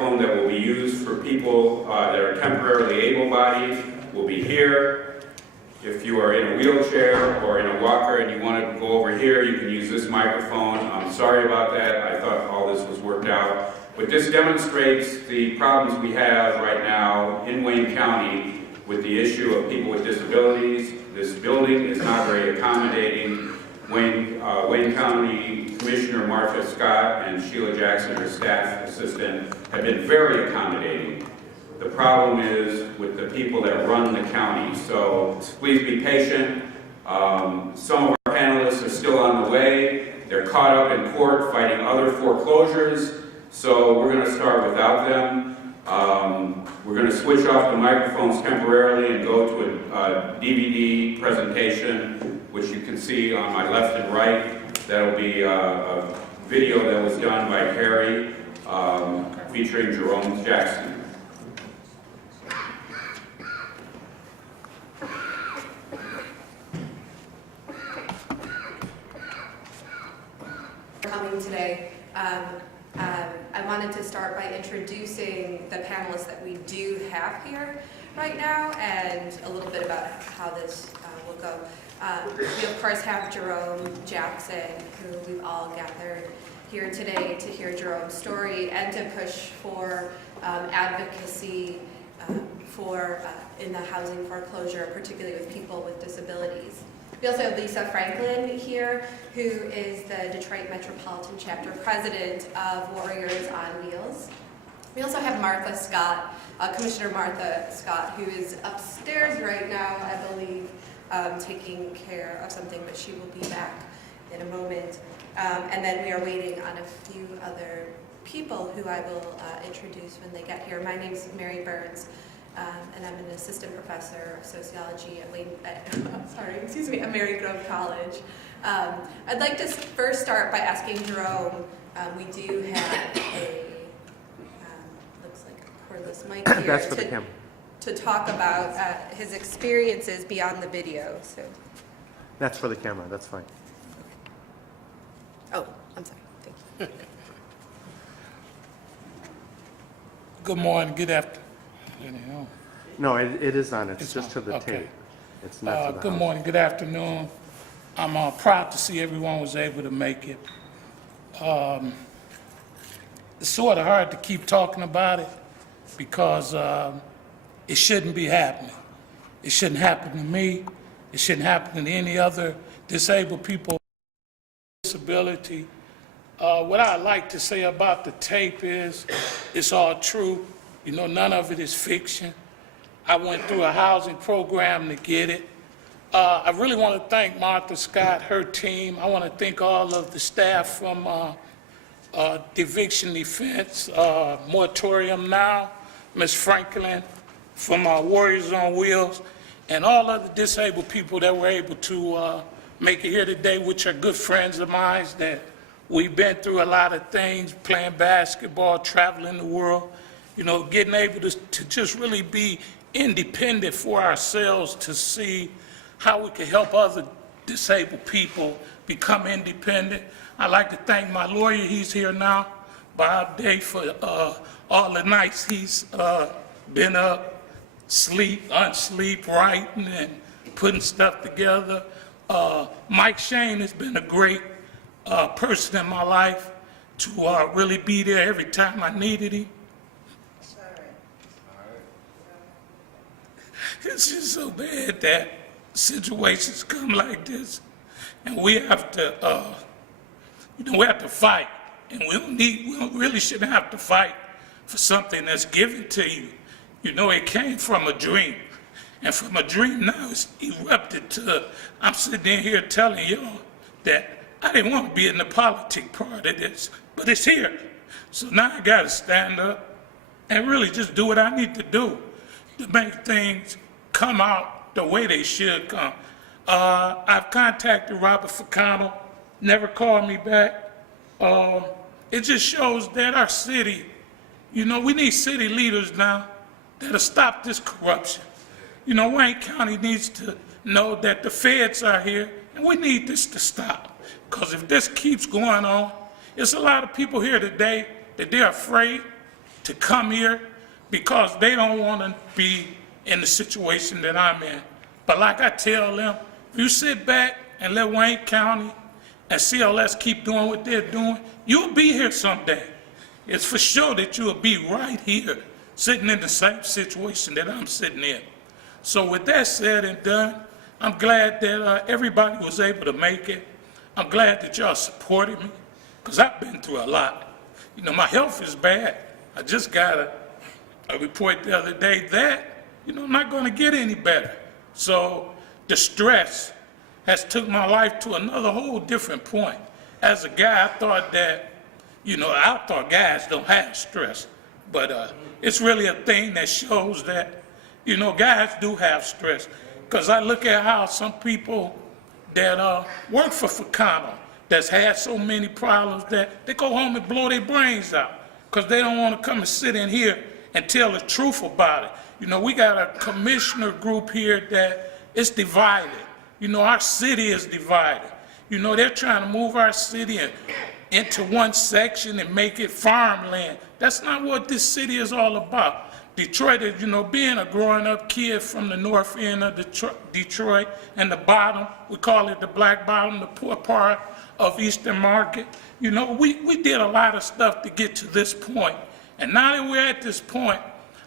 that will be used for people that are temporarily able-bodied will be here. If you are in a wheelchair or in a walker and you want to go over here, you can use this microphone. I'm sorry about that. I thought all this was worked out. But this demonstrates the problems we have right now in Wayne County with the issue of people with disabilities. This building is not very accommodating. Wayne County Commissioner Martha Scott and Sheila Jackson, her staff assistant, have been very accommodating. The problem is with the people that run the county, so please be patient. Some of our panelists are still on the way. They're caught up in court fighting other foreclosures, so we're going to start without them. We're going to switch off the microphones temporarily and go to a DVD presentation, which you can see on my left and right. That'll be a video that was done by Harry featuring Jerome Jackson. Coming today. I wanted to start by introducing the panelists that we do have here right now and a little bit about how this will go. We of course have Jerome Jackson, who we've all gathered here today to hear Jerome's story and to push for advocacy for in the housing foreclosure, particularly with people with disabilities. We also have Lisa Franklin here, who is the Detroit Metropolitan Chapter President of Warriors on Wheels. We also have Martha Scott, Commissioner Martha Scott, who is upstairs right now, I believe, taking care of something, but she will be back in a moment. And then we are waiting on a few other people who I will introduce when they get here. My name is Mary Burns. And I'm an assistant professor of sociology at Mary Grove College. I'd like to first start by asking Jerome. We do have a looks like a cordless mic here. That's for the camera. To talk about his experiences beyond the video. So. That's for the camera. That's fine. Oh, I'm sorry. Thank you. Good morning. Good afternoon. No, it is on. It's just on. to the Okay. tape. It's not to the Good house. morning. Good afternoon. I'm proud to see everyone was able to make it. It's sort of hard to keep talking about it because it shouldn't be happening. It shouldn't happen to me. It shouldn't happen to any other disabled people with disability. What I like to say about the tape is it's all true. You know, none of it is fiction. I went through a housing program to get it. I really want to thank Martha Scott, her team. I want to thank all of the staff from the Eviction Defense Moratorium Now, Ms. Franklin from Warriors on Wheels, and all other disabled people that were able to make it here today, which are good friends of mine that we've been through a lot of things, playing basketball, traveling the world, you know, getting able to just really be independent for ourselves, to see how we can help other disabled people become independent. I'd like to thank my lawyer. He's here now, Bob Day, for all the nights he's been up, unsleep, writing and putting stuff together. Mike Shane has been a great person in my life to really be there every time I needed him. It's just so bad that situations come like this, and we have to, we have to fight, and we really shouldn't have to fight for something that's given to you. You know, it came from a dream, and from a dream now it's erupted to, I'm sitting in here telling y'all that I didn't want to be in the politic part of this, but it's here. So now I got to stand up and really just do what I need to do to make things come out the way they should come. I've contacted Robert Ficano, never called me back. It just shows that our city, you know, we need city leaders now that'll stop this corruption. You know, Wayne County needs to know that the feds are here, and we need this to stop. Because if this keeps going on, there's a lot of people here today that they're afraid to come here because they don't want to be in the situation that I'm in. But like I tell them, if you sit back and let Wayne County and CLS keep doing what they're doing, you'll be here someday. It's for sure that you'll be right here, sitting in the same situation that I'm sitting in. So with that said and done, I'm glad that everybody was able to make it. I'm glad that y'all supported me, because I've been through a lot. You know, my health is bad. I just got a report the other day that, you know, I'm not going to get any better. So the stress has took my life to another whole different point. As a guy, I thought that, you know, I thought guys don't have stress, but it's really a thing that shows that, you know, guys do have stress. Because I look at how some people that work for Ficano that's had so many problems that they go home and blow their brains out because they don't want to come and sit in here and tell the truth about it. You know, we got a commissioner group here that is divided. You know, our city is divided. You know, they're trying to move our city into one section and make it farmland. That's not what this city is all about. Detroit is, you know, being a growing up kid from the north end of Detroit and the bottom, we call it the black bottom, the poor part of Eastern Market. You know, we did a lot of stuff to get to this point. And now that we're at this point,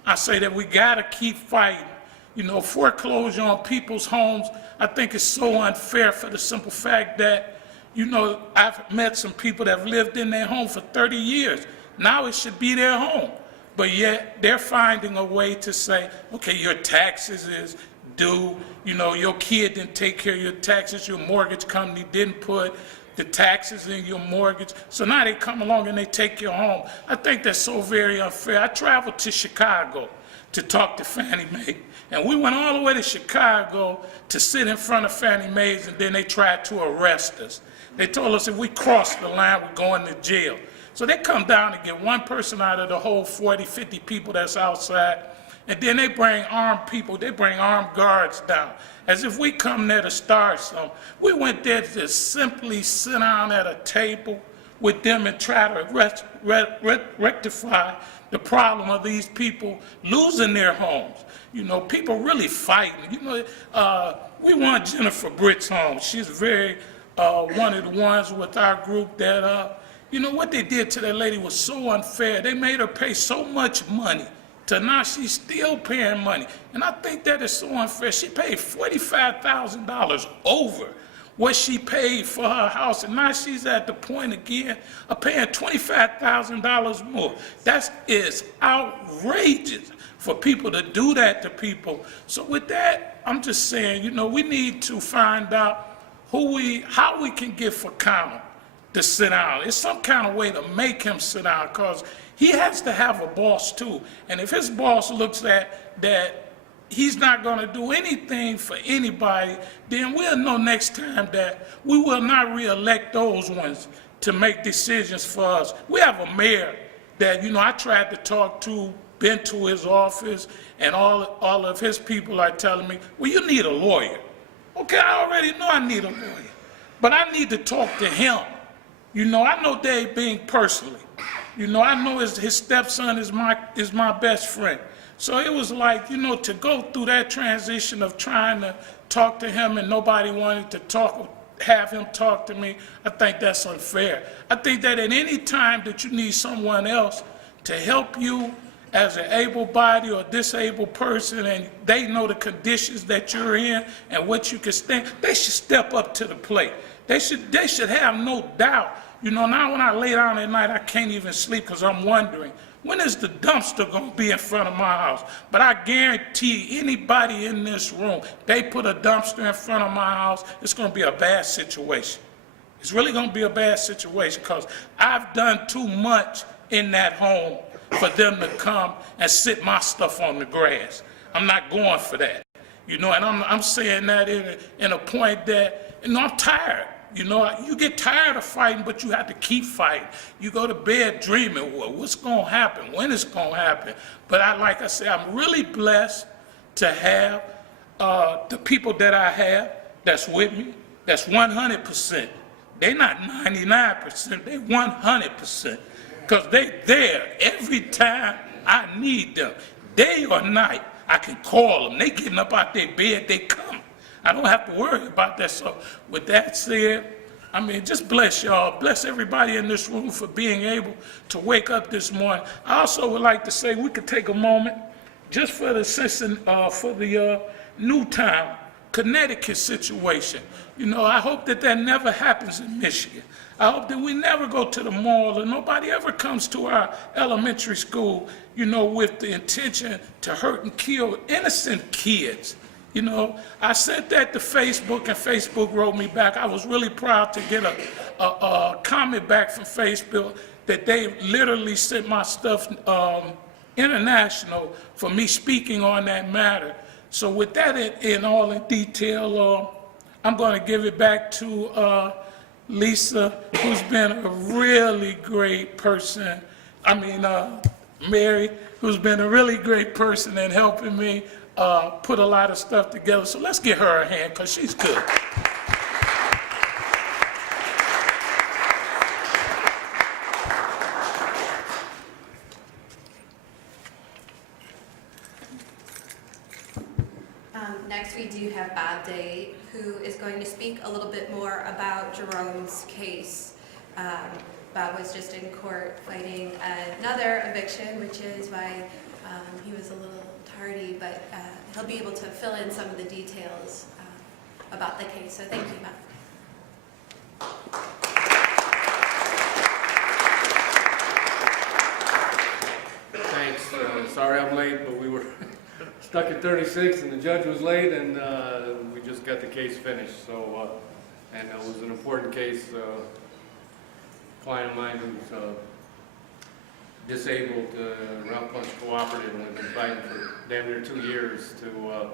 I say that we gotta keep fighting. You know, foreclosure on people's homes, I think is so unfair for the simple fact that, you know, I've met some people that have lived in their home for 30 years. Now it should be their home. But yet they're finding a way to say, okay, your taxes is due, you know, your kid didn't take care of your taxes, your mortgage company didn't put the taxes in your mortgage. So now they come along and they take your home. I think that's so very unfair. I traveled to Chicago to talk to Fannie Mae. And we went all the way to Chicago to sit in front of Fannie Mae's, and then they tried to arrest us. They told us if we crossed the line, we're going to jail. So they come down and get one person out of the whole 40, 50 people that's outside, and then they bring armed people, they bring armed guards down, as if we come there to start something. We went there to simply sit down at a table with them and try to rectify the problem of these people losing their homes. You know, people really fighting. You know, we want Jennifer Britt's home. She's very one of the ones with our group that, you know, what they did to that lady was so unfair. They made her pay so much money to now she's still paying money. And I think that is so unfair. She paid $45,000 over what she paid for her house, and now she's at the point again of paying $25,000 more. That is outrageous for people to do that to people. So with that, I'm just saying, you know, we need to find out how we can get Ficano to sit down. It's some kind of way to make him sit down, because he has to have a boss too. And if his boss looks at that he's not going to do anything for anybody, then we'll know next time that we will not re-elect those ones to make decisions for us. We have a mayor that, you know, I tried to talk to, been to his office, and all of his people are telling me, well, you need a lawyer. Okay, I already know I need a lawyer, but I need to talk to him. You know, I know Dave Bing personally. You know, I know his stepson is my best friend. So it was like, you know, to go through that transition of trying to talk to him and nobody wanted to have him talk to me, I think that's unfair. I think that at any time that you need someone else to help you as an able-bodied or disabled person, and they know the conditions that you're in and what you can stand, they should step up to the plate. They should have no doubt. You know, now when I lay down at night, I can't even sleep because I'm wondering, when is the dumpster going to be in front of my house? But I guarantee anybody in this room, they put a dumpster in front of my house, it's going to be a bad situation. It's really going to be a bad situation, because I've done too much in that home for them to come and sit my stuff on the grass. I'm not going for that. You know, and I'm saying that in a point that, you know, I'm tired. You know, you get tired of fighting, but you have to keep fighting. You go to bed dreaming, well, what's going to happen? When it's going to happen? But like I said, I'm really blessed to have the people that I have that's with me, that's 100%. They're not 99%, they're 100%. Because they're there every time I need them. Day or night, I can call them. They getting up out their bed, they come. I don't have to worry about that. So with that said, I mean, just bless y'all. Bless everybody in this room for being able to wake up this morning. I also would like to say we could take a moment just for the Newtown, Connecticut situation. You know, I hope that that never happens in Michigan. I hope that we never go to the mall or nobody ever comes to our elementary school, you know, with the intention to hurt and kill innocent kids. You know, I sent that to Facebook and Facebook wrote me back. I was really proud to get a comment back from Facebook that they literally sent my stuff international for me speaking on that matter. So with that in all in detail, I'm going to give it back to Lisa, who's been a really great person. I mean, Mary, who's been a really great person in helping me put a lot of stuff together. So let's give her a hand because she's good. Next, we do have Bob Day, who is going to speak a little bit more about Jerome's case. Bob was just in court fighting another eviction, which is why he was a little tardy, but he'll be able to fill in some of the details about the case. So thank you, Bob. Thanks. Sorry I'm late, but we were stuck at 36 and the judge was late and we just got the case finished. So, and it was an important case. Client of mine who's disabled, Round Punch Cooperative, and we've been fighting for damn near 2 years to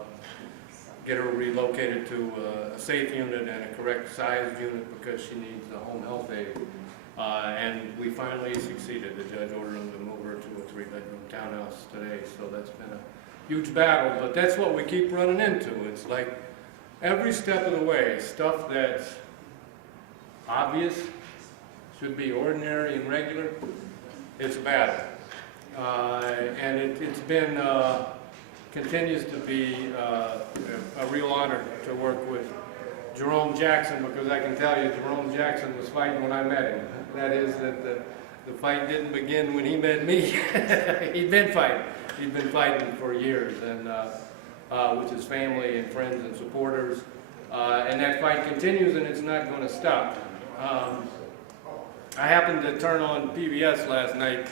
get her relocated to a safe unit and a correct sized unit because she needs a home health aide. And we finally succeeded. The judge ordered them to move her to a 3-bedroom townhouse today. So that's been a huge battle, but that's what we keep running into. It's like every step of the way, stuff that's obvious, should be ordinary and regular, it's a battle. And it's been, continues to be a real honor to work with Jerome Jackson, because I can tell you Jerome Jackson was fighting when I met him. That is that the fight didn't begin when he met me. He'd been fighting. He'd been fighting for years, and with his family and friends and supporters. And that fight continues, and it's not going to stop. I happened to turn on PBS last night,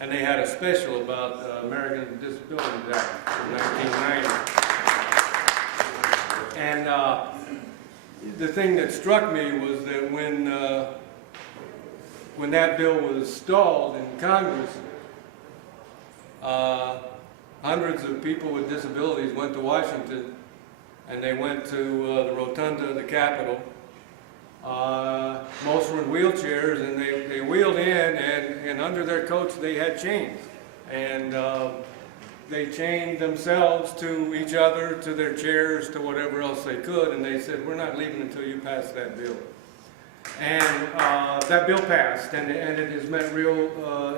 and they had a special about Americans with Disabilities Act from 1990. And the thing that struck me was that when that bill was stalled in Congress, hundreds of people with disabilities went to Washington, and they went to the rotunda of the Capitol. Most were in wheelchairs, and they wheeled in, and under their coats they had chains. And they chained themselves to each other, to their chairs, to whatever else they could, and they said, "We're not leaving until you pass that bill." And that bill passed, and it has meant real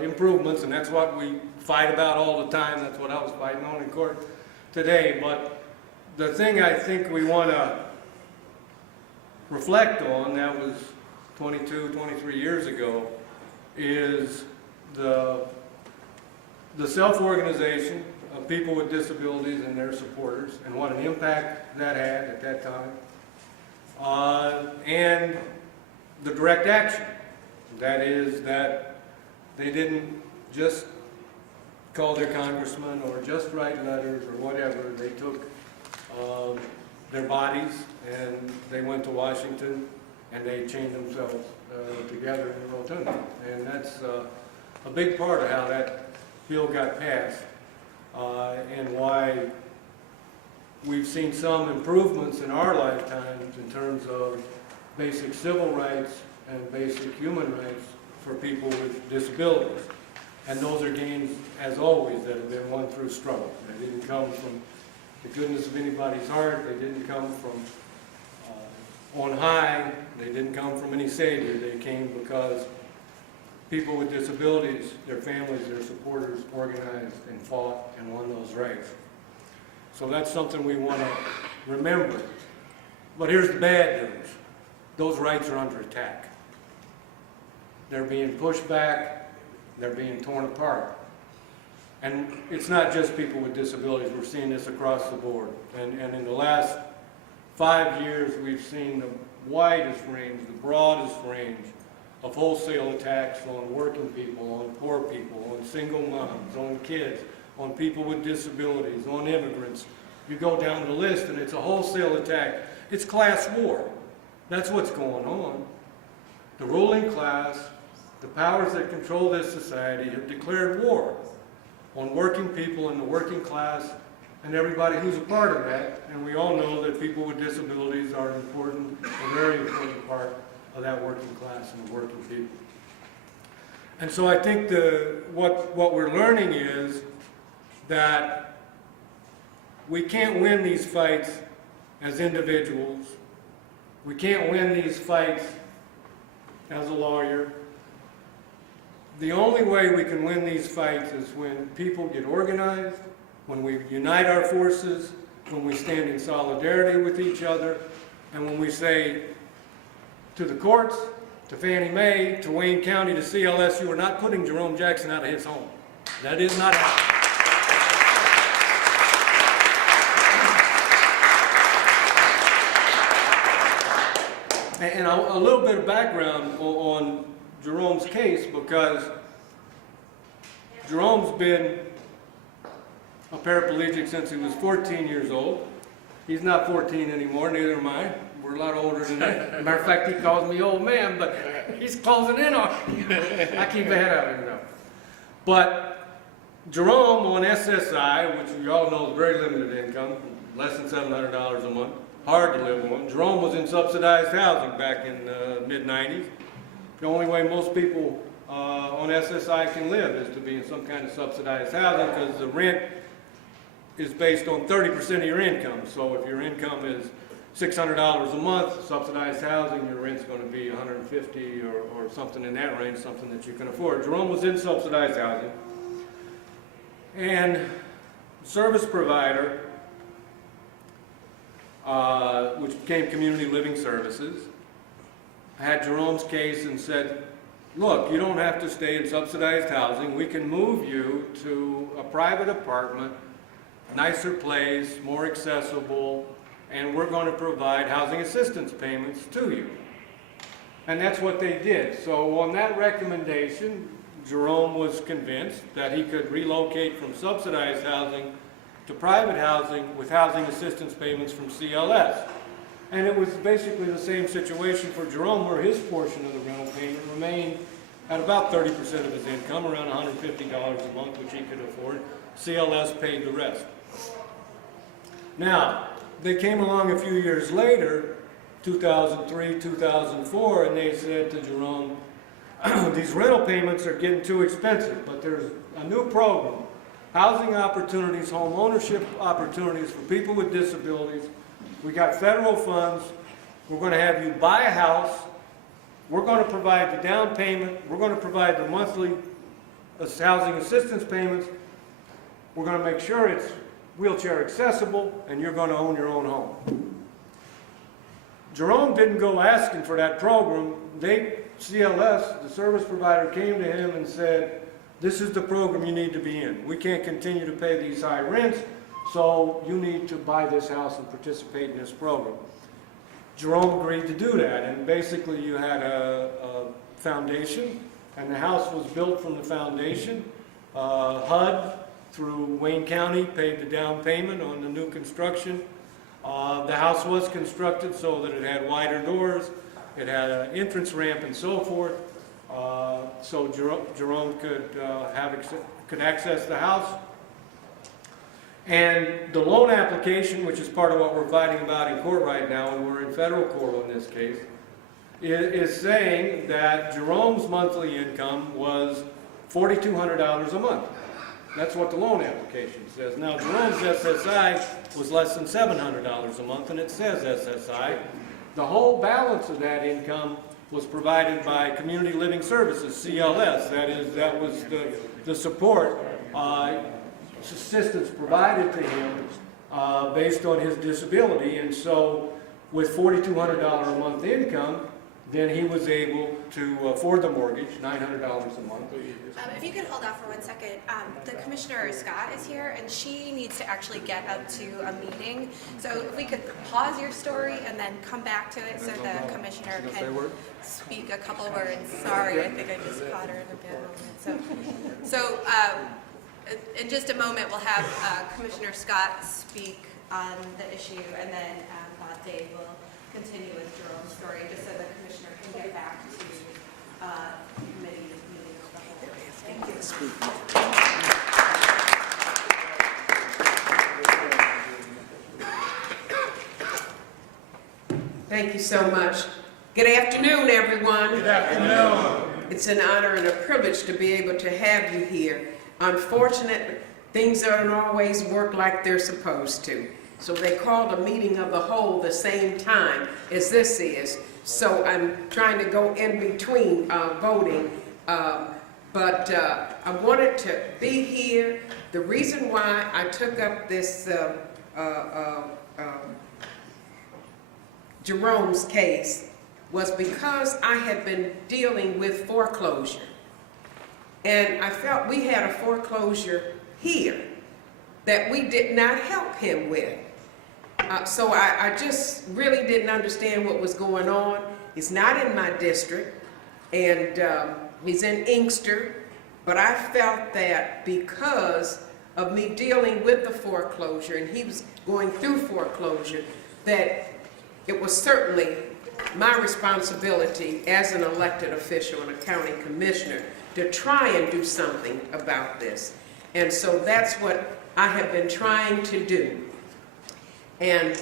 improvements, and that's what we fight about all the time. That's what I was fighting on in court today. But the thing I think we want to reflect on, that was 22, 23 years ago, is the self-organization of people with disabilities and their supporters, and what an impact that had at that time, and the direct action. That is that they didn't just call their congressman or just write letters or whatever. They took their bodies and they went to Washington and they chained themselves together in the rotunda. And that's a big part of how that bill got passed and why we've seen some improvements in our lifetimes in terms of basic civil rights and basic human rights for people with disabilities. And those are gains, as always, that have been won through struggle. They didn't come from the goodness of anybody's heart. They didn't come from on high. They didn't come from any savior. They came because people with disabilities, their families, their supporters organized and fought and won those rights. So that's something we want to remember. But here's the bad news. Those rights are under attack. They're being pushed back. They're being torn apart. And it's not just people with disabilities. We're seeing this across the board. And in the last 5 years, we've seen the widest range, the broadest range of wholesale attacks on working people, on poor people, on single moms, on kids, on people with disabilities, on immigrants. You go down the list and it's a wholesale attack. It's class war. That's what's going on. The ruling class, the powers that control this society have declared war on working people in the working class and everybody who's a part of that. And we all know that people with disabilities are an important, a very important part of that working class and the working people. And so I think what we're learning is that we can't win these fights as individuals. We can't win these fights as a lawyer. The only way we can win these fights is when people get organized, when we unite our forces, when we stand in solidarity with each other, and when we say to the courts, to Fannie Mae, to Wayne County, to CLS, you are not putting Jerome Jackson out of his home. That is not happening. And a little bit of background on Jerome's case, because Jerome's been a paraplegic since he was 14 years old. He's not 14 anymore, neither am I. We're a lot older than that. As a matter of fact, he calls me old man, but he's closing in on me. I keep ahead of him, though. But Jerome on SSI, which we all know is very limited income, less than $700 a month, hard to live on. Jerome was in subsidized housing back in the mid-90s. The only way most people on SSI can live is to be in some kind of subsidized housing, because the rent is based on 30% of your income. So if your income is $600 a month, subsidized housing, your rent's going to be $150 or something in that range, something that you can afford. Jerome was in subsidized housing, and service provider, which became Community Living Services, had Jerome's case and said, look, you don't have to stay in subsidized housing. We can move you to a private apartment, nicer place, more accessible, and we're going to provide housing assistance payments to you. And that's what they did. So on that recommendation, Jerome was convinced that he could relocate from subsidized housing to private housing with housing assistance payments from CLS. And it was basically the same situation for Jerome, where his portion of the rental payment remained at about 30% of his income, around $150 a month, which he could afford. CLS paid the rest. Now, they came along a few years later, 2003, 2004, and they said to Jerome, these rental payments are getting too expensive, but there's a new program, housing opportunities, home ownership opportunities for people with disabilities. We got federal funds. We're going to have you buy a house. We're going to provide the down payment. We're going to provide the monthly housing assistance payments. We're going to make sure it's wheelchair accessible, and you're going to own your own home. Jerome didn't go asking for that program. CLS, the service provider, came to him and said, this is the program you need to be in. We can't continue to pay these high rents, so you need to buy this house and participate in this program. Jerome agreed to do that, and basically you had a foundation, and the house was built from the foundation. HUD, through Wayne County, paid the down payment on the new construction. The house was constructed so that it had wider doors, it had an entrance ramp and so forth, so Jerome could access the house. And the loan application, which is part of what we're fighting about in court right now, and we're in federal court on this case, is saying that Jerome's monthly income was $4,200 a month. That's what the loan application says. Now, Jerome's SSI was less than $700 a month, and it says SSI. The whole balance of that income was provided by Community Living Services, CLS. That was the support, assistance provided to him based on his disability. And so with $4,200 a month income, then he was able to afford the mortgage, $900 a month. If you could hold off for 1 second, the Commissioner Scott is here, and she needs to actually get up to a meeting. So if we could pause your story and then come back to it, so the Commissioner can speak a couple words. Sorry, I think I just caught her in a bad moment. So in just a moment, we'll have Commissioner Scott speak on the issue, and then Dave will continue with Jerome's story, just so the Commissioner can get back to committee meeting of the whole. Thank you. Thank you so much. Good afternoon, everyone. Good afternoon. It's an honor and a privilege to be able to have you here. Unfortunately, things don't always work like they're supposed to. So they called a meeting of the whole the same time as this is. So I'm trying to go in between voting. But I wanted to be here. The reason why I took up this Jerome's case was because I had been dealing with foreclosure. And I felt we had a foreclosure here that we did not help him with. So I just really didn't understand what was going on. He's not in my district, and he's in Inkster, but I felt that because of me dealing with the foreclosure, and he was going through foreclosure, that it was certainly my responsibility as an elected official and a county commissioner to try and do something about this. And so that's what I have been trying to do. And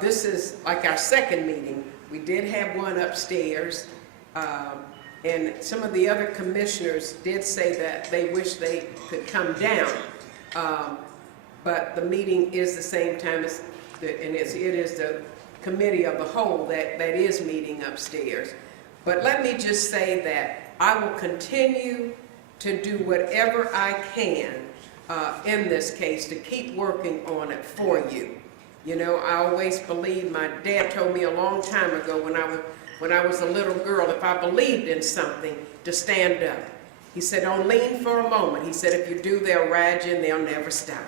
this is like our second meeting. We did have one upstairs, and some of the other commissioners did say that they wish they could come down. But the meeting is the same time as, it is the committee of the whole that is meeting upstairs. But let me just say that I will continue to do whatever I can in this case to keep working on it for you. You know, I always believe, my dad told me a long time ago when I was a little girl, if I believed in something, to stand up. He said, don't lean for a moment. He said, if you do, they'll ride you and they'll never stop.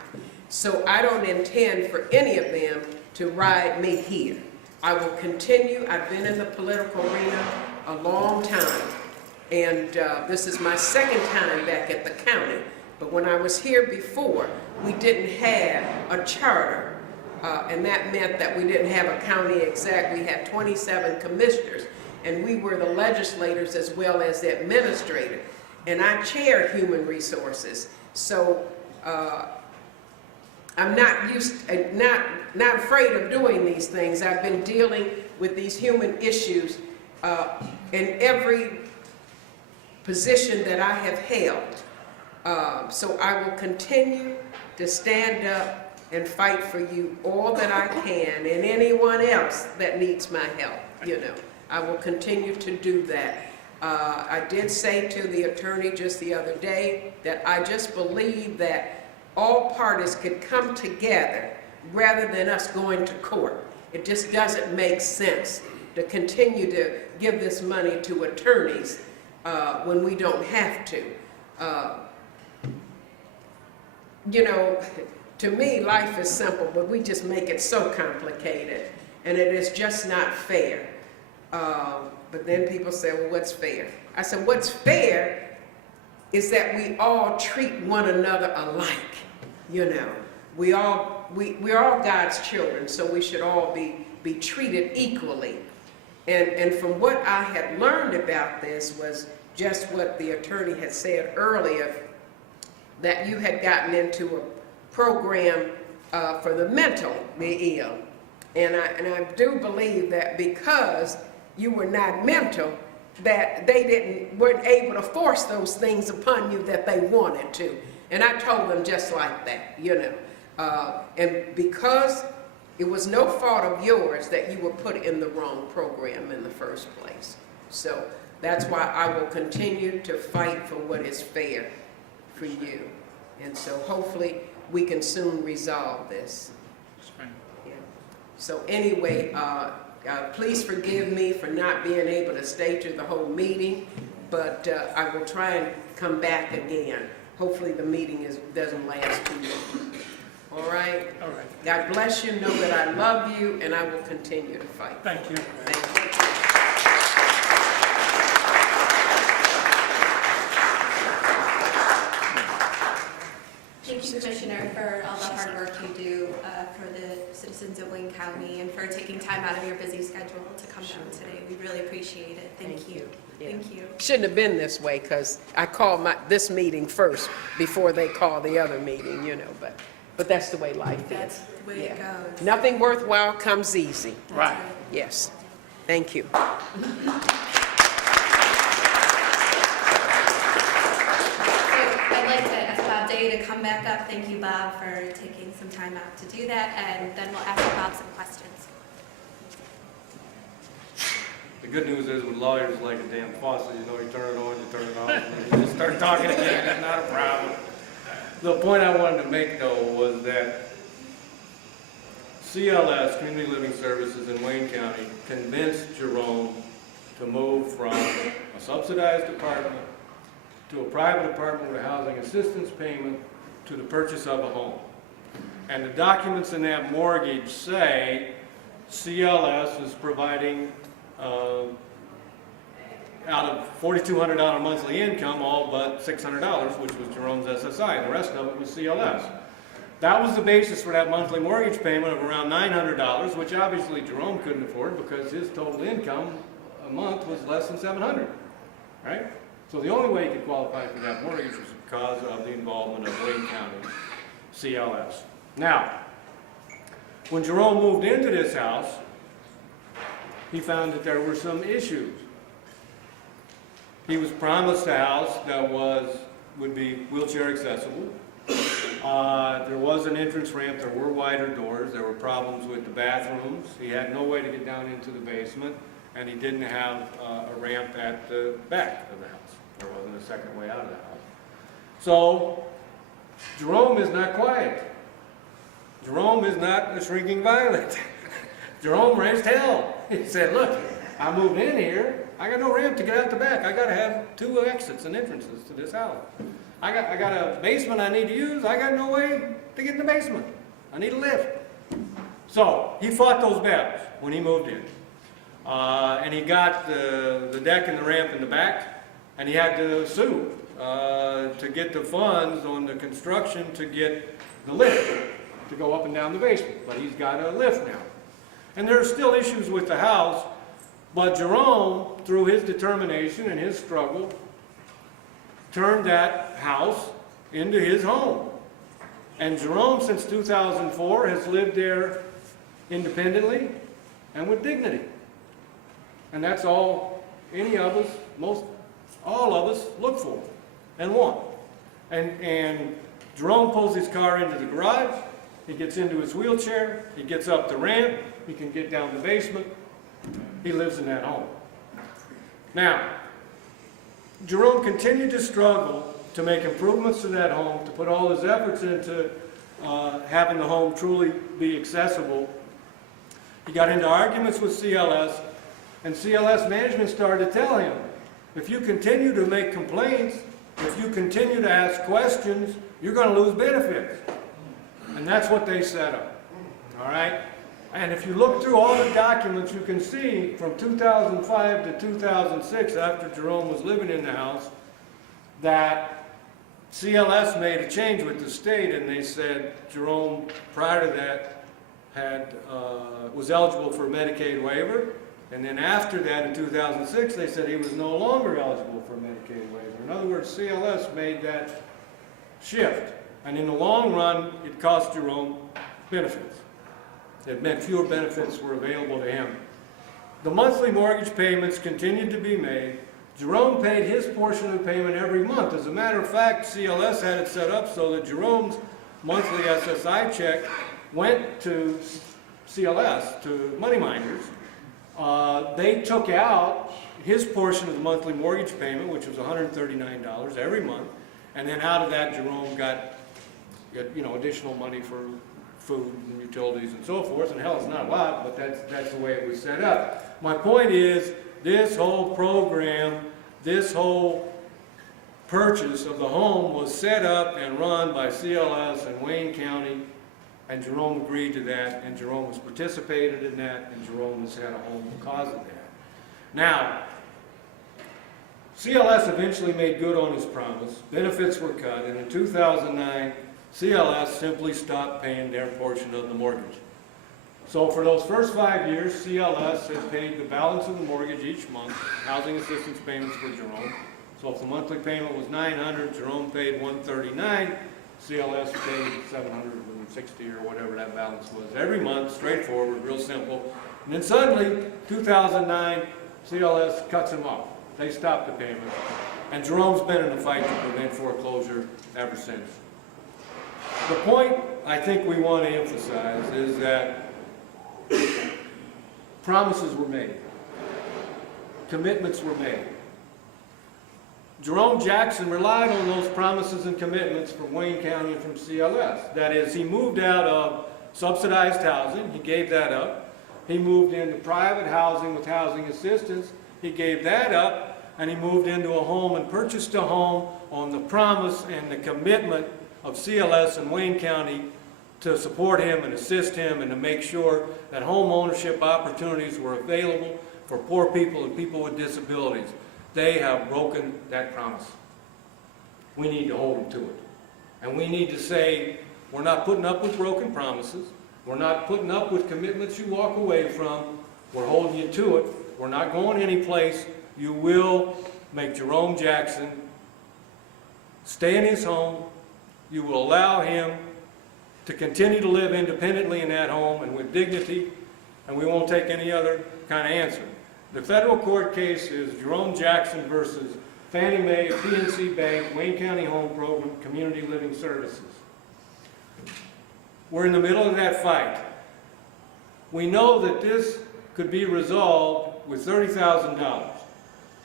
So I don't intend for any of them to ride me here. I will continue. I've been in the political arena a long time. And this is my second time back at the county. But when I was here before, we didn't have a charter. And that meant that we didn't have a county exec. We had 27 commissioners, and we were the legislators as well as the administrator. And I chaired human resources. So I'm not afraid of doing these things. I've been dealing with these human issues in every position that I have held. So I will continue to stand up and fight for you all that I can, and anyone else that needs my help, you know. I will continue to do that. I did say to the attorney just the other day that I just believe that all parties could come together rather than us going to court. It just doesn't make sense to continue to give this money to attorneys when we don't have to. You know, to me, life is simple, but we just make it so complicated, and it is just not fair. But then people say, well, what's fair? I said, what's fair is that we all treat one another alike, you know. We're all God's children, so we should all be treated equally. And from what I had learned about this was just what the attorney had said earlier, that you had gotten into a program for the mentally ill. And I do believe that because you were not mental, that they weren't able to force those things upon you that they wanted to. And I told them just like that, you know. And because it was no fault of yours that you were put in the wrong program in the first place. So that's why I will continue to fight for what is fair for you. And so hopefully we can soon resolve this. Yeah. So anyway, please forgive me for not being able to stay through the whole meeting, but I will try and come back again. Hopefully the meeting doesn't last too long. All right? All right. God bless you. Know that I love you, and I will continue to fight. Thank you. Thank you. Thank you, Commissioner, for all the hard work you do for the citizens of Wayne County and for taking time out of your busy schedule to come down today. We really appreciate it. Thank you. Yeah. Thank you. Shouldn't have been this way, because I called this meeting first before they call the other meeting, you know, but that's the way life is. That's the way it goes. Nothing worthwhile comes easy. Right. Yes. Thank you. I'd like to ask Bob Day to come back up. Thank you, Bob, for taking some time out to do that, and then we'll ask Bob some questions. The good news is with lawyers, like a damn faucet, you know, you turn it on, you turn it off, and then you just start talking again, it's not a problem. The point I wanted to make, though, was that CLS, Community Living Services in Wayne County, convinced Jerome to move from a subsidized apartment to a private apartment with a housing assistance payment to the purchase of a home. And the documents in that mortgage say CLS is providing out of $4,200 monthly income, all but $600, which was Jerome's SSI, and the rest of it was CLS. That was the basis for that monthly mortgage payment of around $900, which obviously Jerome couldn't afford because his total income a month was less than $700, right? So the only way he could qualify for that mortgage was because of the involvement of Wayne County CLS. Now, when Jerome moved into this house, he found that there were some issues. He was promised a house that would be wheelchair accessible. There was an entrance ramp, there were wider doors, there were problems with the bathrooms. He had no way to get down into the basement, and he didn't have a ramp at the back of the house. There wasn't a second way out of the house. So, Jerome is not quiet. Jerome is not a shrinking violet. Jerome raised hell. He said, look, I moved in here, I got no ramp to get out the back. I got to have 2 exits and entrances to this house. I got a basement I need to use, I got no way to get in the basement. I need a lift. So, he fought those battles when he moved in. And he got the deck and the ramp in the back, and he had to sue to get the funds on the construction to get the lift to go up and down the basement. But he's got a lift now. And there are still issues with the house, but Jerome, through his determination and his struggle, turned that house into his home. And Jerome, since 2004, has lived there independently and with dignity. And that's all any of us, all of us look for and want. And Jerome pulls his car into the garage, he gets into his wheelchair, he gets up the ramp, he can get down the basement, he lives in that home. Now, Jerome continued to struggle to make improvements to that home, to put all his efforts into having the home truly be accessible. He got into arguments with CLS, and CLS management started to tell him, if you continue to make complaints, if you continue to ask questions, you're going to lose benefits. And that's what they set up. All right? And if you look through all the documents, you can see from 2005 to 2006, after Jerome was living in the house, that CLS made a change with the state, and they said Jerome, prior to that, was eligible for a Medicaid waiver. And then after that, in 2006, they said he was no longer eligible for a Medicaid waiver. In other words, CLS made that shift. And in the long run, it cost Jerome benefits. It meant fewer benefits were available to him. The monthly mortgage payments continued to be made. Jerome paid his portion of the payment every month. As a matter of fact, CLS had it set up so that Jerome's monthly SSI check went to CLS, to money minders, they took out his portion of the monthly mortgage payment, which was $139 every month, and then out of that, Jerome got additional money for food and utilities and so forth, and hell, it's not a lot, but that's the way it was set up. My point is, this whole program, this whole purchase of the home was set up and run by CLS and Wayne County, and Jerome agreed to that, and Jerome has participated in that, and Jerome has had a home because of that. Now, CLS eventually made good on his promise. Benefits were cut, and in 2009, CLS simply stopped paying their portion of the mortgage. So for those first 5 years, CLS had paid the balance of the mortgage each month, housing assistance payments for Jerome. So if the monthly payment was $900, Jerome paid $139, CLS paid $760 or whatever that balance was every month, straightforward, real simple. And then suddenly, 2009, CLS cuts him off. They stopped the payment. And Jerome's been in a fight to prevent foreclosure ever since. The point I think we want to emphasize is that promises were made. Commitments were made. Jerome Jackson relied on those promises and commitments from Wayne County and from CLS. That is, he moved out of subsidized housing, he gave that up. He moved into private housing with housing assistance, he gave that up, and he moved into a home and purchased a home on the promise and the commitment of CLS and Wayne County to support him and assist him and to make sure that home ownership opportunities were available for poor people and people with disabilities. They have broken that promise. We need to hold them to it. And we need to say, we're not putting up with broken promises. We're not putting up with commitments you walk away from. We're holding you to it. We're not going anyplace. You will make Jerome Jackson stay in his home. You will allow him to continue to live independently in that home and with dignity, and we won't take any other kind of answer. The federal court case is Jerome Jackson versus Fannie Mae, PNC Bank, Wayne County Home Program, Community Living Services. We're in the middle of that fight. We know that this could be resolved with $30,000.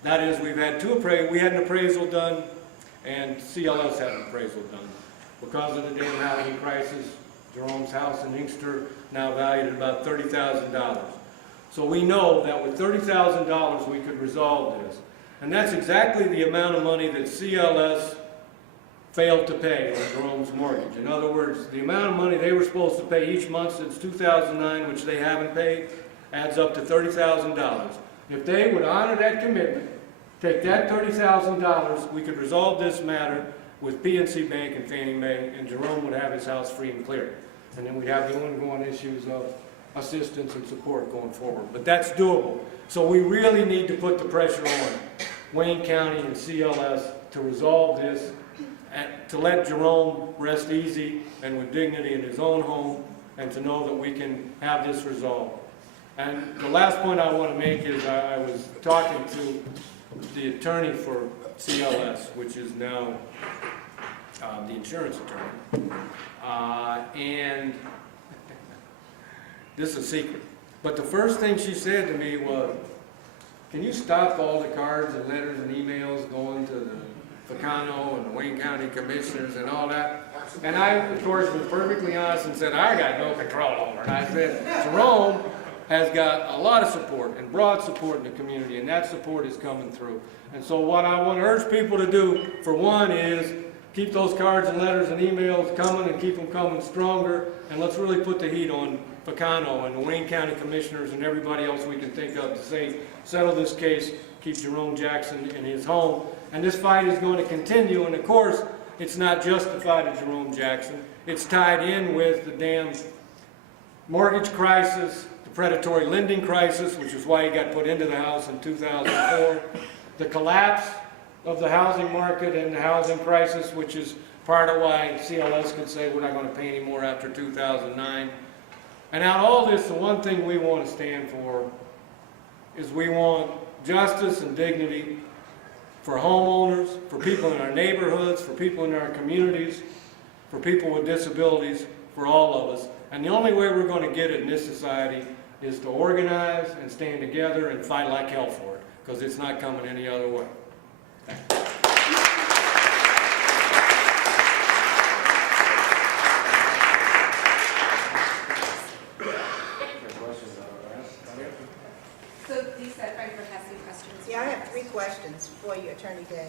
That is, we had an appraisal done, and CLS had an appraisal done. Because of the damn housing crisis, Jerome's house in Inkster now valued at about $30,000. So we know that with $30,000 we could resolve this. And that's exactly the amount of money that CLS failed to pay on Jerome's mortgage. In other words, the amount of money they were supposed to pay each month since 2009, which they haven't paid, adds up to $30,000. If they would honor that commitment, take that $30,000, we could resolve this matter with PNC Bank and Fannie Mae, and Jerome would have his house free and clear. And then we'd have the ongoing issues of assistance and support going forward. But that's doable. So we really need to put the pressure on Wayne County and CLS to resolve this, and to let Jerome rest easy and with dignity in his own home, and to know that we can have this resolved. And the last point I want to make is I was talking to the attorney for CLS, which is now the insurance attorney, and this is a secret. But the first thing she said to me was, can you stop all the cards and letters and emails going to the Ficano and the Wayne County commissioners and all that? And I, of course, was perfectly honest and said, I got no control over it. And I said, Jerome has got a lot of support and broad support in the community, and that support is coming through. And so what I want to urge people to do, for one, is keep those cards and letters and emails coming and keep them coming stronger, and let's really put the heat on Ficano and the Wayne County commissioners and everybody else we can think of to say, settle this case, keep Jerome Jackson in his home. And this fight is going to continue, and of course, it's not just the fight of Jerome Jackson. It's tied in with the damn mortgage crisis, the predatory lending crisis, which is why he got put into the house in 2004, the collapse of the housing market and the housing crisis, which is part of why CLS could say we're not going to pay any more after 2009. And out of all this, the one thing we want to stand for is we want justice and dignity for homeowners, for people in our neighborhoods, for people in our communities, for people with disabilities, for all of us. And the only way we're going to get it in this society is to organize and stand together and fight like hell for it, because it's not coming any other way. So Lisa, Frankfurt has some questions. Yeah, I have 3 questions for you, Attorney Day.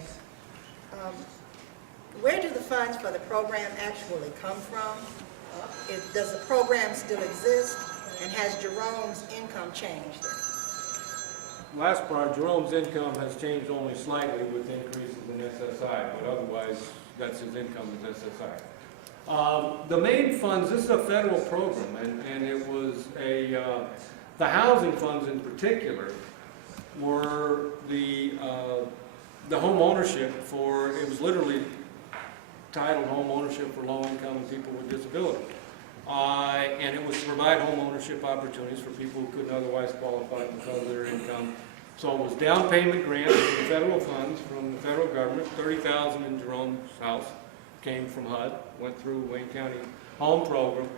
Where do the funds for the program actually come from? Does the program still exist? And has Jerome's income changed? Last part, Jerome's income has changed only slightly with increases in SSI, but otherwise, that's his income is SSI. The main funds, this is a federal program, and it was the housing funds in particular were the home ownership for, it was literally titled home ownership for low-income and people with disabilities. And it was to provide home ownership opportunities for people who couldn't otherwise qualify because of their income. So it was down payment grants from federal funds from the federal government. $30,000 in Jerome's house came from HUD, went through Wayne County Home Program.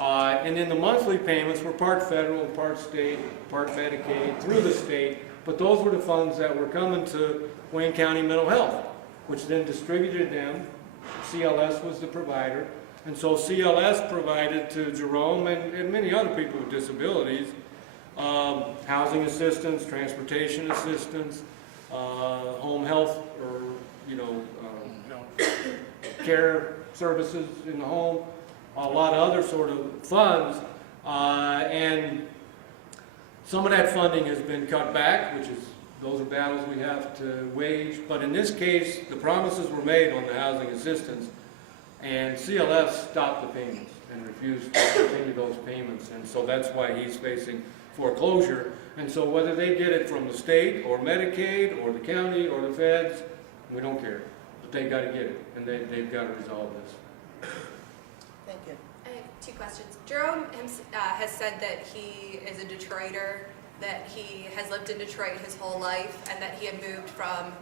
And then the monthly payments were part federal, part state, part Medicaid, through the state. But those were the funds that were coming to Wayne County Mental Health, which then distributed them. CLS was the provider. And so CLS provided to Jerome and many other people with disabilities housing assistance, transportation assistance, home health or, care services in the home, a lot of other sort of funds. And some of that funding has been cut back, which is, those are battles we have to wage. But in this case, the promises were made on the housing assistance, and CLS stopped the payments and refused to continue those payments. And so that's why he's facing foreclosure. And so whether they get it from the state or Medicaid or the county or the feds, we don't care. But they've got to get it, and they've got to resolve this. Thank you. I have 2 questions. Jerome has said that he is a Detroiter, that he has lived in Detroit his whole life, and that he had moved from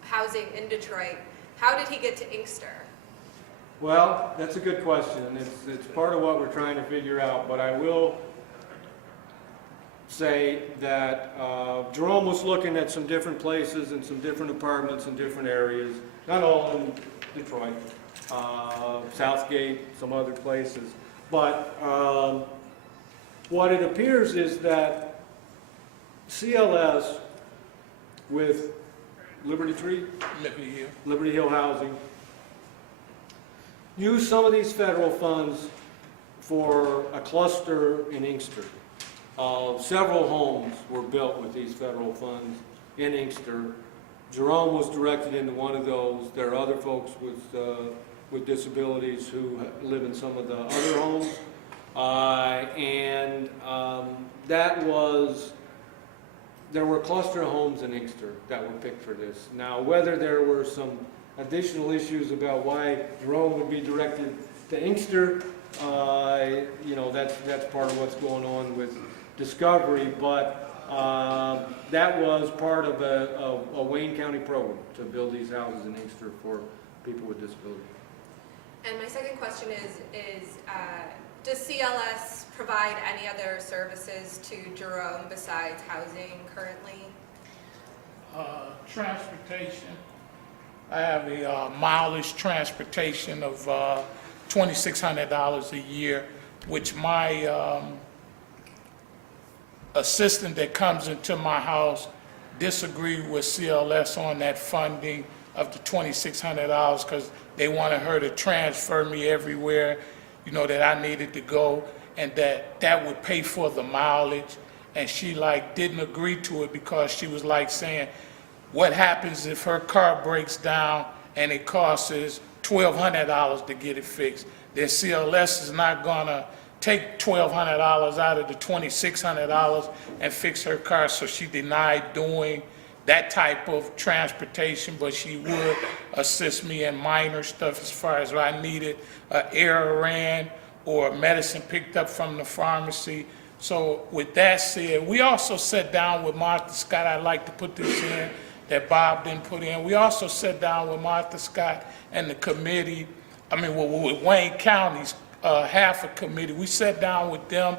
housing in Detroit. How did he get to Inkster? Well, that's a good question. It's part of what we're trying to figure out, but I will say that Jerome was looking at some different places and some different apartments in different areas, not all in Detroit, Southgate, some other places. But what it appears is that CLS with Liberty Hill Housing used some of these federal funds for a cluster in Inkster. Several homes were built with these federal funds in Inkster. Jerome was directed into one of those. There are other folks with disabilities who live in some of the other homes. There were cluster homes in Inkster that were picked for this. Now, whether there were some additional issues about why Jerome would be directed to Inkster, that's part of what's going on with Discovery, but that was part of a Wayne County program to build these houses in Inkster for people with disabilities. And my second question is does CLS provide any other services to Jerome besides housing currently? Transportation. I have a mileage transportation of $2,600 a year, which my assistant that comes into my house disagreed with CLS on that funding of the $2,600 because they wanted her to transfer me everywhere, that I needed to go, and that would pay for the mileage. And she didn't agree to it because she was saying, what happens if her car breaks down and it costs us $1,200 to get it fixed? Then CLS is not gonna take $1,200 out of the $2,600 and fix her car, so she denied doing that type of transportation, but she would assist me in minor stuff as far as I needed an error ran or medicine picked up from the pharmacy. So with that said, we also sat down with Martha Scott. I'd like to put this in that Bob didn't put in. We also sat down with Martha Scott and the committee, with Wayne County's half a committee. We sat down with them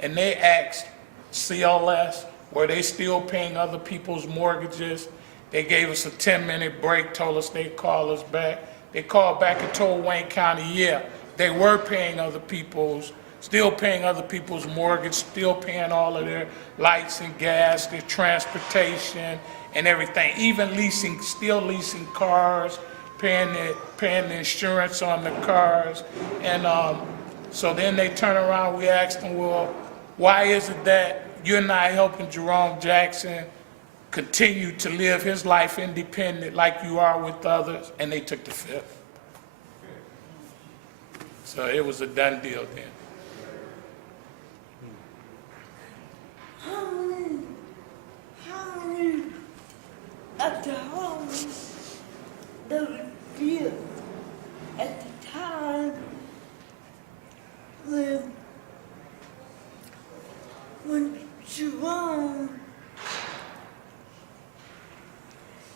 and they asked CLS, were they still paying other people's mortgages? They gave us a 10-minute break, told us they'd call us back. They called back and told Wayne County, yeah, they were paying other people's, still paying other people's mortgage, still paying all of their lights and gas, their transportation and everything, even leasing, still leasing cars, paying the insurance on the cars. And so then they turn around, we asked them, well, why is it that you're not helping Jerome Jackson continue to live his life independent like you are with others? And they took the fifth. So it was a done deal then. How many of the homes that were built at the time when Jerome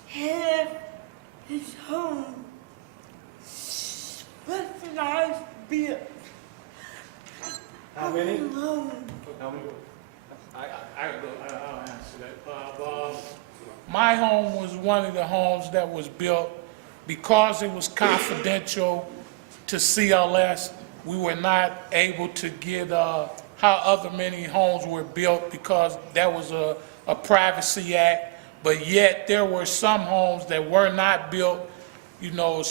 had his home specialized built? How many? Homes. I'll answer that. My home was one of the homes that was built because it was confidential to CLS. We were not able to get how other many homes were built because that was a privacy act. But yet there were some homes that were not built, you know,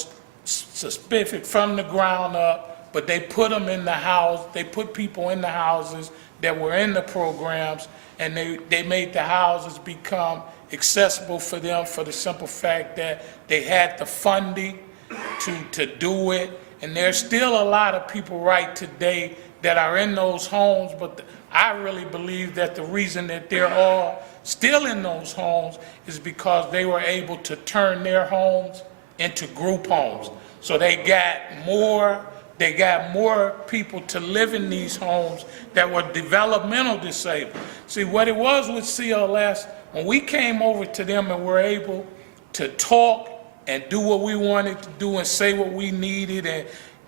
specific from the ground up, but they put them in the house. They put people in the houses that were in the programs, and they made the houses become accessible for them for the simple fact that they had the funding to do it. And there's still a lot of people right today that are in those homes, but I really believe that the reason that they're all still in those homes is because they were able to turn their homes into group homes. So they got more people to live in these homes that were developmental disabled. See, what it was with CLS, when we came over to them and were able to talk and do what we wanted to do and say what we needed, and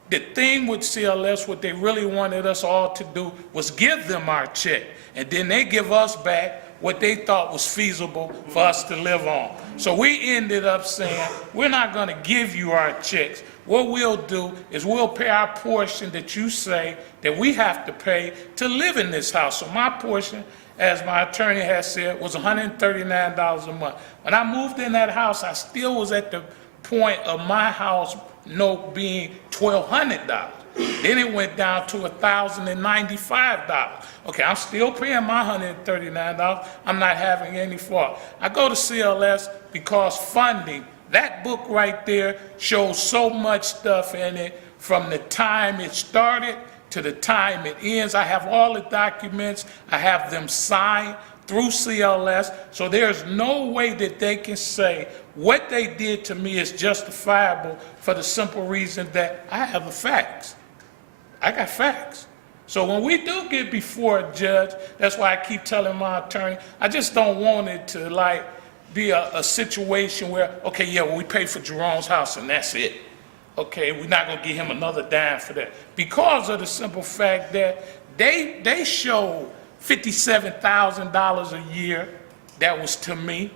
the thing with CLS, what they really wanted us all to do was give them our check, and then they give us back what they thought was feasible for us to live on. So we ended up saying, we're not gonna give you our checks. What we'll do is we'll pay our portion that you say that we have to pay to live in this house. So my portion, as my attorney has said, was $139 a month. When I moved in that house, I still was at the point of my house note being $1,200. Then it went down to $1,095. Okay, I'm still paying my $139. I'm not having any fault. I go to CLS because funding, that book right there shows so much stuff in it from the time it started to the time it ends. I have all the documents. I have them signed through CLS, so there's no way that they can say what they did to me is justifiable for the simple reason that I have the facts. I got facts. So when we do get before a judge, that's why I keep telling my attorney, I just don't want it to like be a situation where, okay, yeah, well, we paid for Jerome's house and that's it. Okay, we're not gonna give him another dime for that. Because of the simple fact that they showed $57,000 a year, that was to me,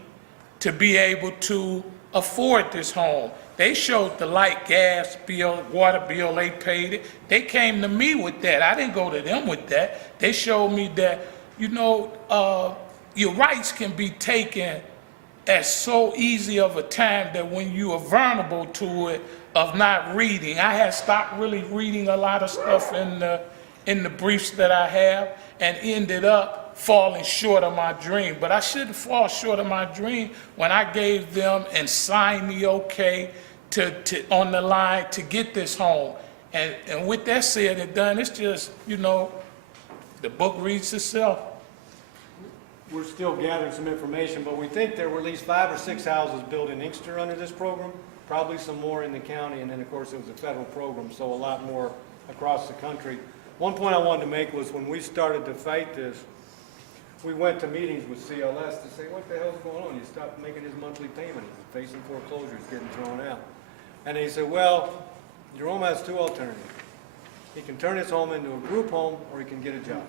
to be able to afford this home. They showed the light, gas bill, water bill, they paid it. They came to me with that. I didn't go to them with that. They showed me that, you know, your rights can be taken at so easy of a time that when you are vulnerable to it, of not reading. I had stopped really reading a lot of stuff in the briefs that I have and ended up falling short of my dream. But I shouldn't fall short of my dream when I gave them and signed the okay to on the line to get this home. And with that said and done, it's just, you know, the book reads itself. We're still gathering some information, but we think there were at least 5 or 6 houses built in Inkster under this program, probably some more in the county, and then of course it was a federal program, so a lot more across the country. One point I wanted to make was when we started to fight this, we went to meetings with CLS to say, what the hell's going on? You stopped making his monthly payment. He's facing foreclosure. He's getting thrown out. And they said, well, Jerome has 2 alternatives. He can turn his home into a group home or he can get a job.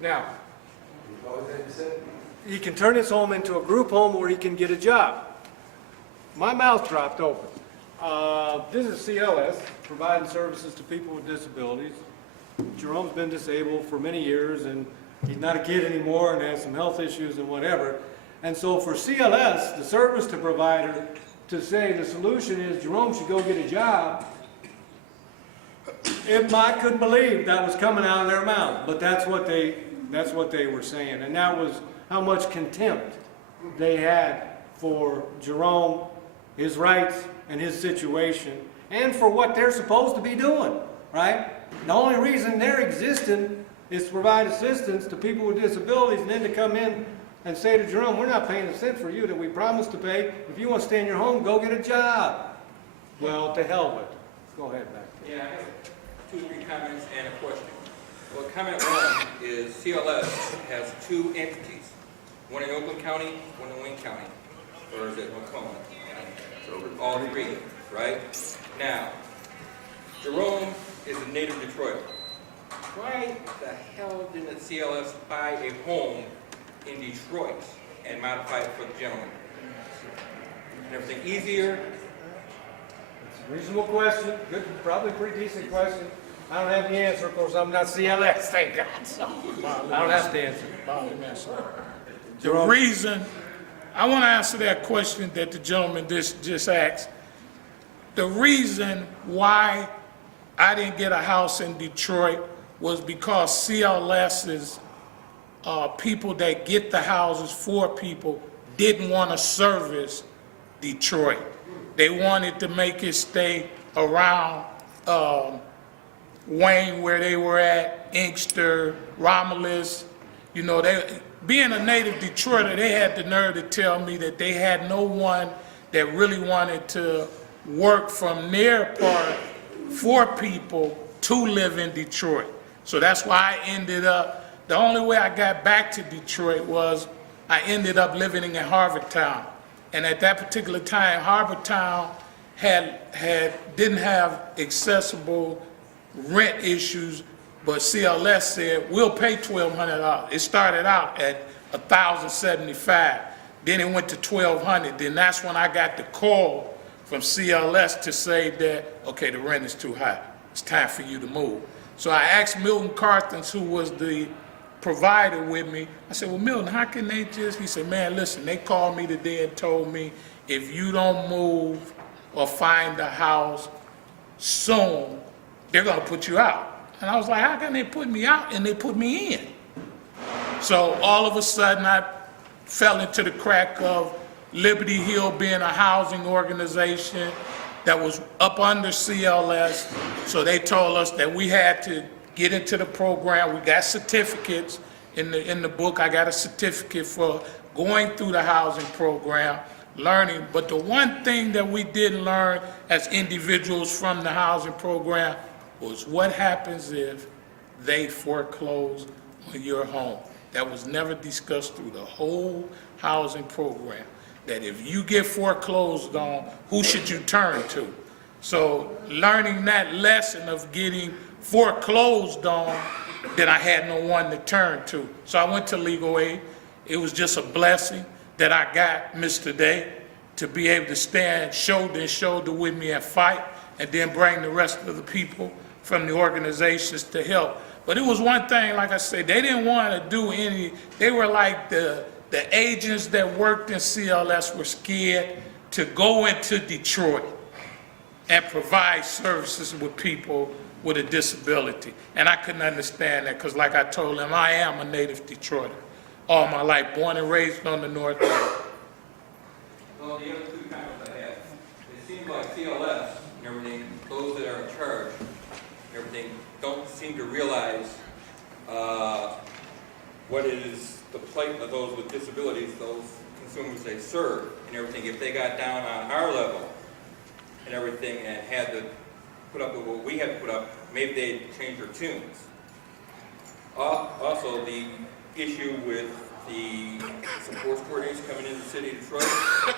Now, he can turn his home into a group home where he can get a job. My mouth dropped open. This is CLS, providing services to people with disabilities. Jerome's been disabled for many years, and he's not a kid anymore and has some health issues and whatever. And so for CLS, the service to provider, to say the solution is Jerome should go get a job, I couldn't believe that was coming out of their mouth. But that's what they were saying, and that was how much contempt they had for Jerome, his rights, and his situation, and for what they're supposed to be doing, right? The only reason they're existing is to provide assistance to people with disabilities, and then to come in and say to Jerome, we're not paying a cent for you that we promised to pay. If you want to stay in your home, go get a job. Well, to hell with it. Go ahead, back. Yeah, I have 2 or 3 comments and a question. Well, comment 1 is CLS has 2 entities, one in Oakland County, one in Wayne County, or is it Macomb? All 3, right? Now, Jerome is a native Detroit. Why the hell didn't CLS buy a home in Detroit and modify it for the gentleman? And everything easier? It's a reasonable question. Good, probably pretty decent question. I don't have the answer. Of course, I'm not CLS, thank God. So I don't have the answer. The reason, I want to answer that question that the gentleman just asked. The reason why I didn't get a house in Detroit was because CLS's people that get the houses for people didn't want to service Detroit. They wanted to make it stay around Wayne, where they were at, Inkster, Romulus. You know, being a native Detroiter, they had the nerve to tell me that they had no one that really wanted to work from their part for people to live in Detroit. So that's why I ended up, the only way I got back to Detroit was I ended up living in Harbortown. And at that particular time, Harbortown didn't have accessible rent issues, but CLS said, we'll pay $1,200. It started out at $1,075. Then it went to $1,200. Then that's when I got the call from CLS to say that, okay, the rent is too high. It's time for you to move. So I asked Milton Carthens, who was the provider with me, I said, well, Milton, how can they just, he said, man, listen, they called me today and told me if you don't move or find a house soon, they're going to put you out. And I was like, how can they put me out? And they put me in. So all of a sudden, I fell into the crack of Liberty Hill being a housing organization that was up under CLS. So they told us that we had to get into the program. We got certificates in the book. I got a certificate for going through the housing program, learning. But the one thing that we didn't learn as individuals from the housing program was what happens if they foreclose on your home. That was never discussed through the whole housing program. That if you get foreclosed on, who should you turn to? So learning that lesson of getting foreclosed on, that I had no one to turn to. So I went to legal aid. It was just a blessing that I got Mr. Day to be able to stand shoulder to shoulder with me and fight, and then bring the rest of the people from the organizations to help. But it was one thing, like I said, they didn't want to do any, they were like the agents that worked in CLS were scared to go into Detroit and provide services with people with a disability. And I couldn't understand that because like I told them, I am a native Detroiter all my life, born and raised on the North End. Well, the other 2 comments I have, it seems like CLS and everything, those that are in charge, everything, don't seem to realize what is the plight of those with disabilities, those consumers they serve, and everything. If they got down on our level and everything and had to put up with what we had to put up, maybe they'd change their tunes. Also, the issue with the support coordinators coming into the city of Detroit,